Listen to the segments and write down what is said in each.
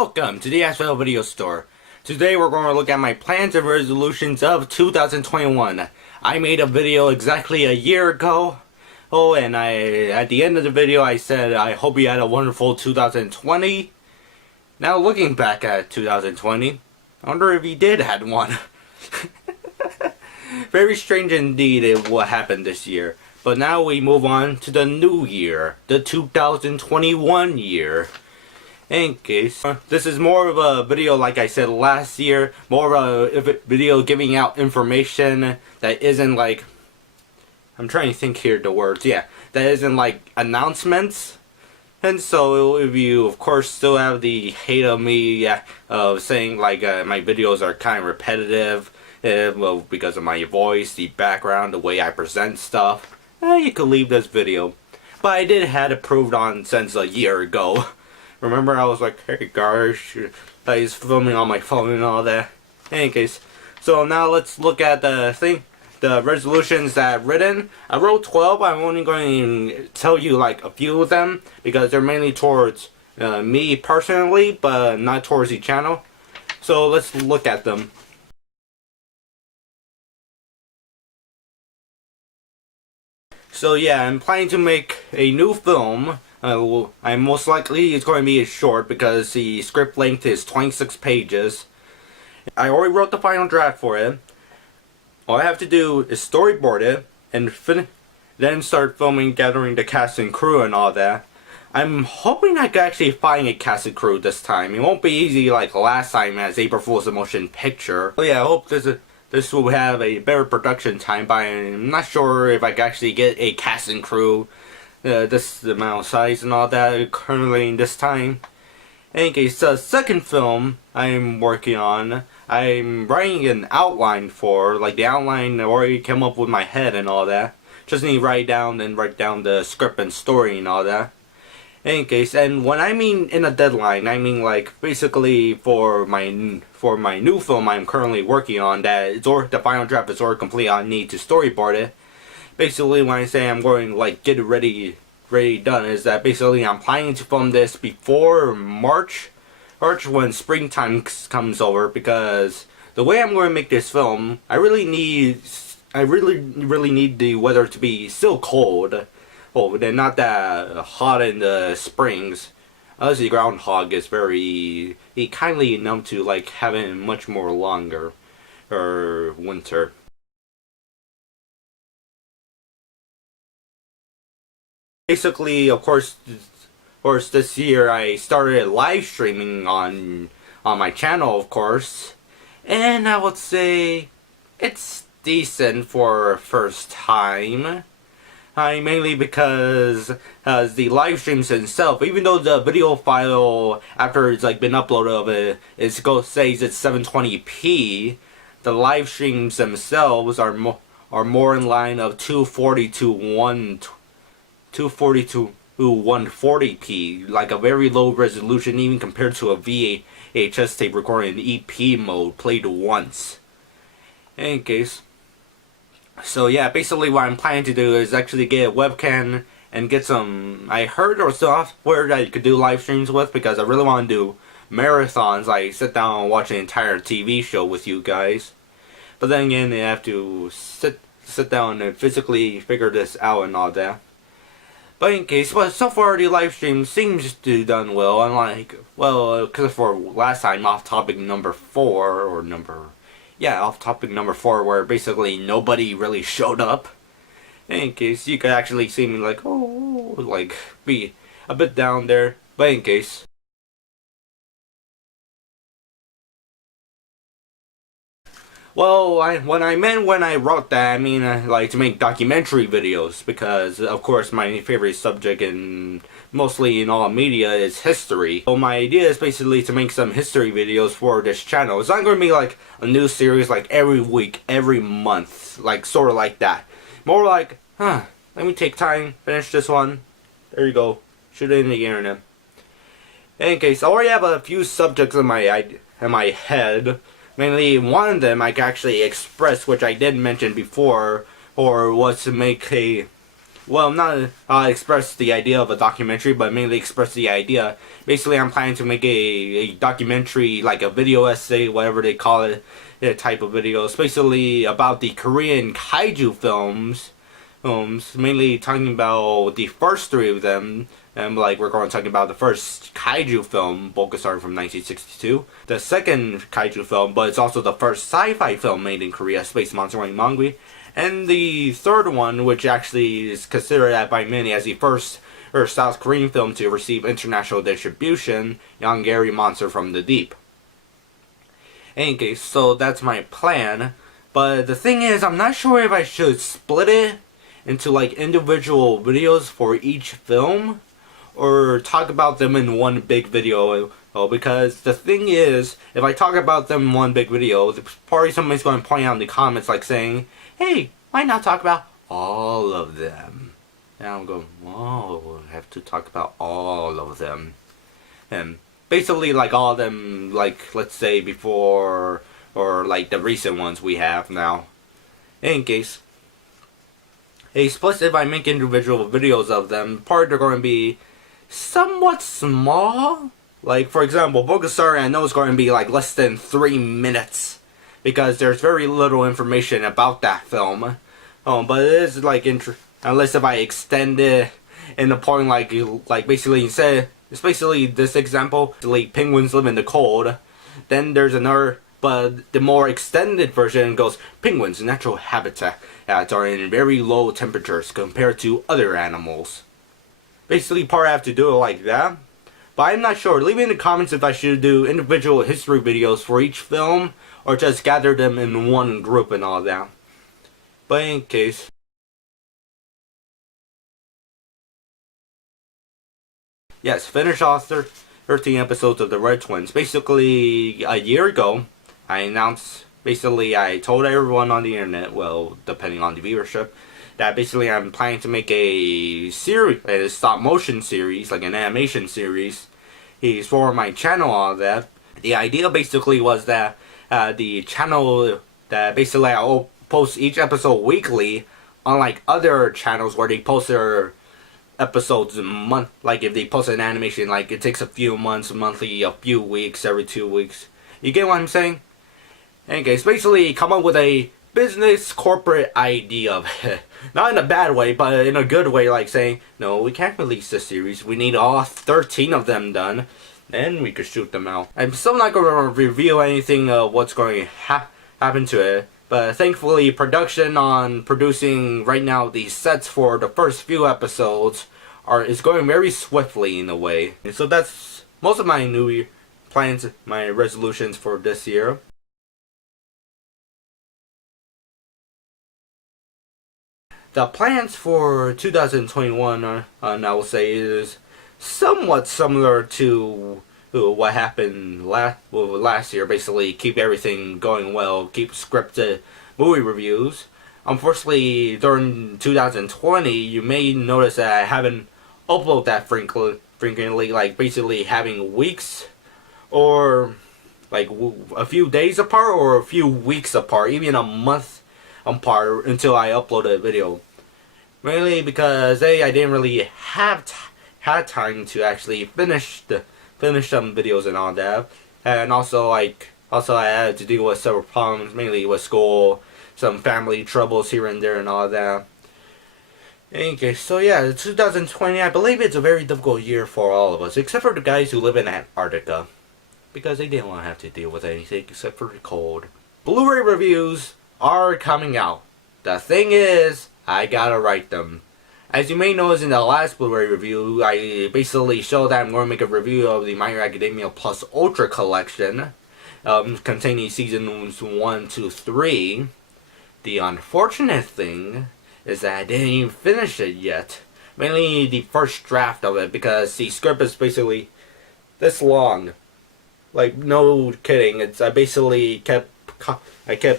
Welcome to the ACEVEDO video store. Today we're going to look at my plans and resolutions of 2021. I made a video exactly a year ago. And at the end of the video I said I hope you had a wonderful 2020. Now looking back at 2020, I wonder if you did had one. Very strange indeed what happened this year. But now we move on to the new year, the 2021 year. In case, this is more of a video like I said last year, more of a video giving out information that isn't like, I'm trying to think here the words, that isn't like announcements. And so if you of course still have the hate of me of saying like my videos are kind of repetitive, well, because of my voice, the background, the way I present stuff, you could leave this video. But I did have it proved on since a year ago. Remember I was like, hey guys, I was filming on my phone and all that. In any case, so now let's look at the resolutions that I've written. I wrote 12, I'm only going to tell you like a few of them, because they're mainly towards me personally, but not towards the channel. So let's look at them. So yeah, I'm planning to make a new film. I most likely it's going to be short because the script length is 26 pages. I already wrote the final draft for it. All I have to do is storyboard it and then start filming, gathering the cast and crew and all that. I'm hoping I can actually find a cast and crew this time. It won't be easy like last time as April Fool's a motion picture. But yeah, I hope this will have a better production time, but I'm not sure if I can actually get a cast and crew this amount of size and all that currently in this time. In any case, the second film I'm working on, I'm writing an outline for, like the outline I already came up with my head and all that. Just need to write down the script and story and all that. In any case, and when I mean in a deadline, I mean like basically for my new film I'm currently working on, the final draft is already complete. I need to storyboard it. Basically, when I say I'm going like get it ready done, is that basically I'm planning to film this before March when springtime comes over, because the way I'm going to make this film, I really need the weather to be still cold. Oh, they're not that hot in the springs. Unless the groundhog is very kindly enough to like having much more longer or winter. Basically, of course, this year I started live streaming on my channel, of course, and I would say it's decent for first time. Mainly because the live streams itself, even though the video file after it's like been uploaded of it, says it's 720p, the live streams themselves are more in line of 240 to 140p, like a very low resolution even compared to a VHS tape recording in EP mode played once. In any case, so yeah, basically what I'm planning to do is actually get a webcam and get some, I heard or software that you could do live streams with, because I really want to do marathons, like sit down and watch an entire TV show with you guys. But then again, you have to sit down and physically figure this out and all that. But in case, well, so far the live stream seems to have done well, unlike, well, because for last time, off topic number 4, off topic number 4, where basically nobody really showed up. In case, you could actually see me like, like, be a bit down there. But in case. Well, when I wrote that, I mean like to make documentary videos, because of course my favorite subject mostly in all media is history. So my idea is basically to make some history videos for this channel. It's not going to be like a new series like every week, every month, like sort of like that. More like, let me take time, finish this one, there you go, shoot it in the internet. In any case, I already have a few subjects in my head. Mainly one of them I can actually express, which I did mention before, or was to make a well, not express the idea of a documentary, but mainly express the idea. Basically, I'm planning to make a documentary, like a video essay, whatever they call it, a type of video. It's basically about the Korean kaiju films, mainly talking about the first three of them. And like we're going to talk about the first kaiju film, Bulgasar from 1962. The second kaiju film, but it's also the first sci-fi film made in Korea, Space Monster Running Mangui. And the third one, which actually is considered by many as the first South Korean film to receive international distribution, Yongari Monster from the Deep. Anyway, so that's my plan. But the thing is, I'm not sure if I should split it into like individual videos for each film, or talk about them in one big video. Because the thing is, if I talk about them in one big video, probably somebody's going to point out in the comments like saying, hey, why not talk about all of them? And I'm going, whoa, I have to talk about all of them. And basically like all of them, like let's say before, or like the recent ones we have now. In case, plus if I make individual videos of them, part they're going to be somewhat small. Like for example, Bulgasari I know is going to be like less than 3 minutes, because there's very little information about that film. But it is like unless if I extend it in the point like basically you said, it's basically this example, like penguins live in the cold. Then there's another, but the more extended version goes, penguins' natural habitats are in very low temperatures compared to other animals. Basically, part I have to do it like that. But I'm not sure. Leave me in the comments if I should do individual history videos for each film, or just gather them in one group and all that. But in case, yes, finish off 13 episodes of the Red Twins. Basically, a year ago, I told everyone on the internet, well, depending on the viewership, that basically I'm planning to make a series, a stop motion series, like an animation series, for my channel, all that. The idea basically was that the channel, that basically I'll post each episode weekly, unlike other channels where they post their episodes a month. Like if they post an animation, like it takes a few months, monthly, a few weeks, every 2 weeks. You get what I'm saying? Anyways, basically come up with a business corporate idea of it. Not in a bad way, but in a good way, like saying, no, we can't release this series. We need all 13 of them done. Then we could shoot them out. I'm still not going to reveal anything of what's going to happen to it. But thankfully, production on producing right now the sets for the first few episodes is going very swiftly in a way. And so that's most of my New Year plans, my resolutions for this year. The plans for 2021, I will say, is somewhat similar to what happened last year. Basically, keep everything going well, keep scripted movie reviews. Unfortunately, during 2020, you may notice that I haven't uploaded that frequently, like basically having weeks or like a few days apart or a few weeks apart, even a month apart until I uploaded a video. Mainly because I didn't really had time to actually finish some videos and all that, and also I had to deal with several problems, mainly with school, some family troubles here and there and all that. Okay, so yeah, 2020, I believe it's a very difficult year for all of us, except for the guys who live in Antarctica, because they didn't want to have to deal with anything except for the cold. Blu-ray reviews are coming out. The thing is, I gotta write them. As you may notice in the last Blu-ray review, I basically showed that I'm going to make a review of the My Hero Academia Plus Ultra Collection, containing seasons 1 to 3. The unfortunate thing is that I didn't even finish it yet. Mainly the first draft of it, because the script is basically this long. Like, no kidding. I basically kept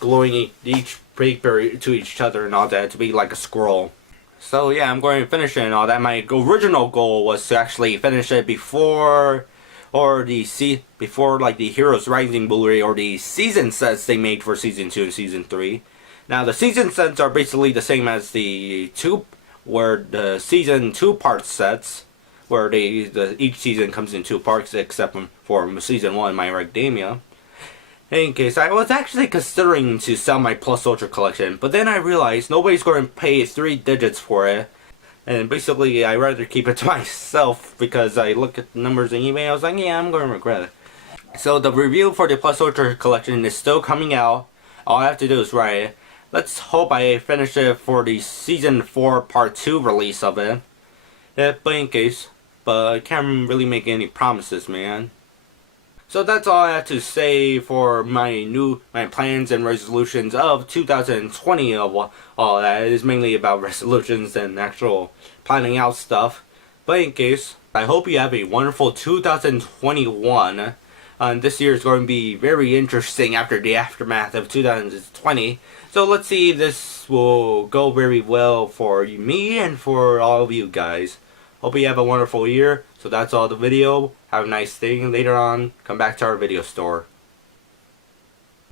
gluing each paper to each other and all that to be like a scroll. So yeah, I'm going to finish it and all that. My original goal was to actually finish it before like the Heroes Rising Blu-ray or the season sets they made for season 2 and season 3. Now the season sets are basically the same as the where the season 2 part sets, where each season comes in 2 parts except for season 1, My Hero Academia. In case, I was actually considering to sell my Plus Ultra collection, but then I realized nobody's going to pay 3 digits for it. And basically, I'd rather keep it to myself because I look at the numbers in eBay and I was like, yeah, I'm going to regret it. So the review for the Plus Ultra collection is still coming out. All I have to do is write it. Let's hope I finish it for the Season 4 Part 2 release of it. Yeah, but in case. But I can't really make any promises, man. So that's all I have to say for my plans and resolutions of 2020 of all that. It is mainly about resolutions and actual planning out stuff. But in case, I hope you have a wonderful 2021. This year is going to be very interesting after the aftermath of 2020. So let's see if this will go very well for me and for all of you guys. Hope you have a wonderful year. So that's all the video. Have a nice day. Later on, come back to our video store.